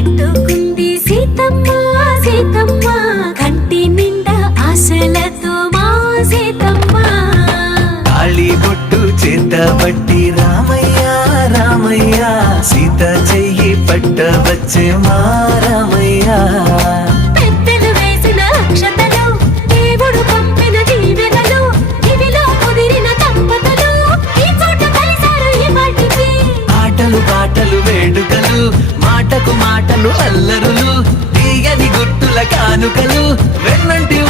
పెట్టుకుంది సీతమ్మ సీతమ్మ కంటి నిండా ఆశలతో మా సీతమ్మ తాళి బొట్టు చేత పట్టి రామయ్య రామయ్య సీత చెయ్యి పట్ట వచ్చే మా రామయ్య పెద్దలు వేసిన అక్షతలు దేవుడు పంపిన దీవెనలు ఇవిలో కుదిరిన దంపతులు ఈ చోట కలిసారు ఈ వాటికి ఆటలు పాటలు వేడుకలు మాటకు మాటలు అల్లరులు తీయని గుర్తుల కానుకలు వెన్నంటి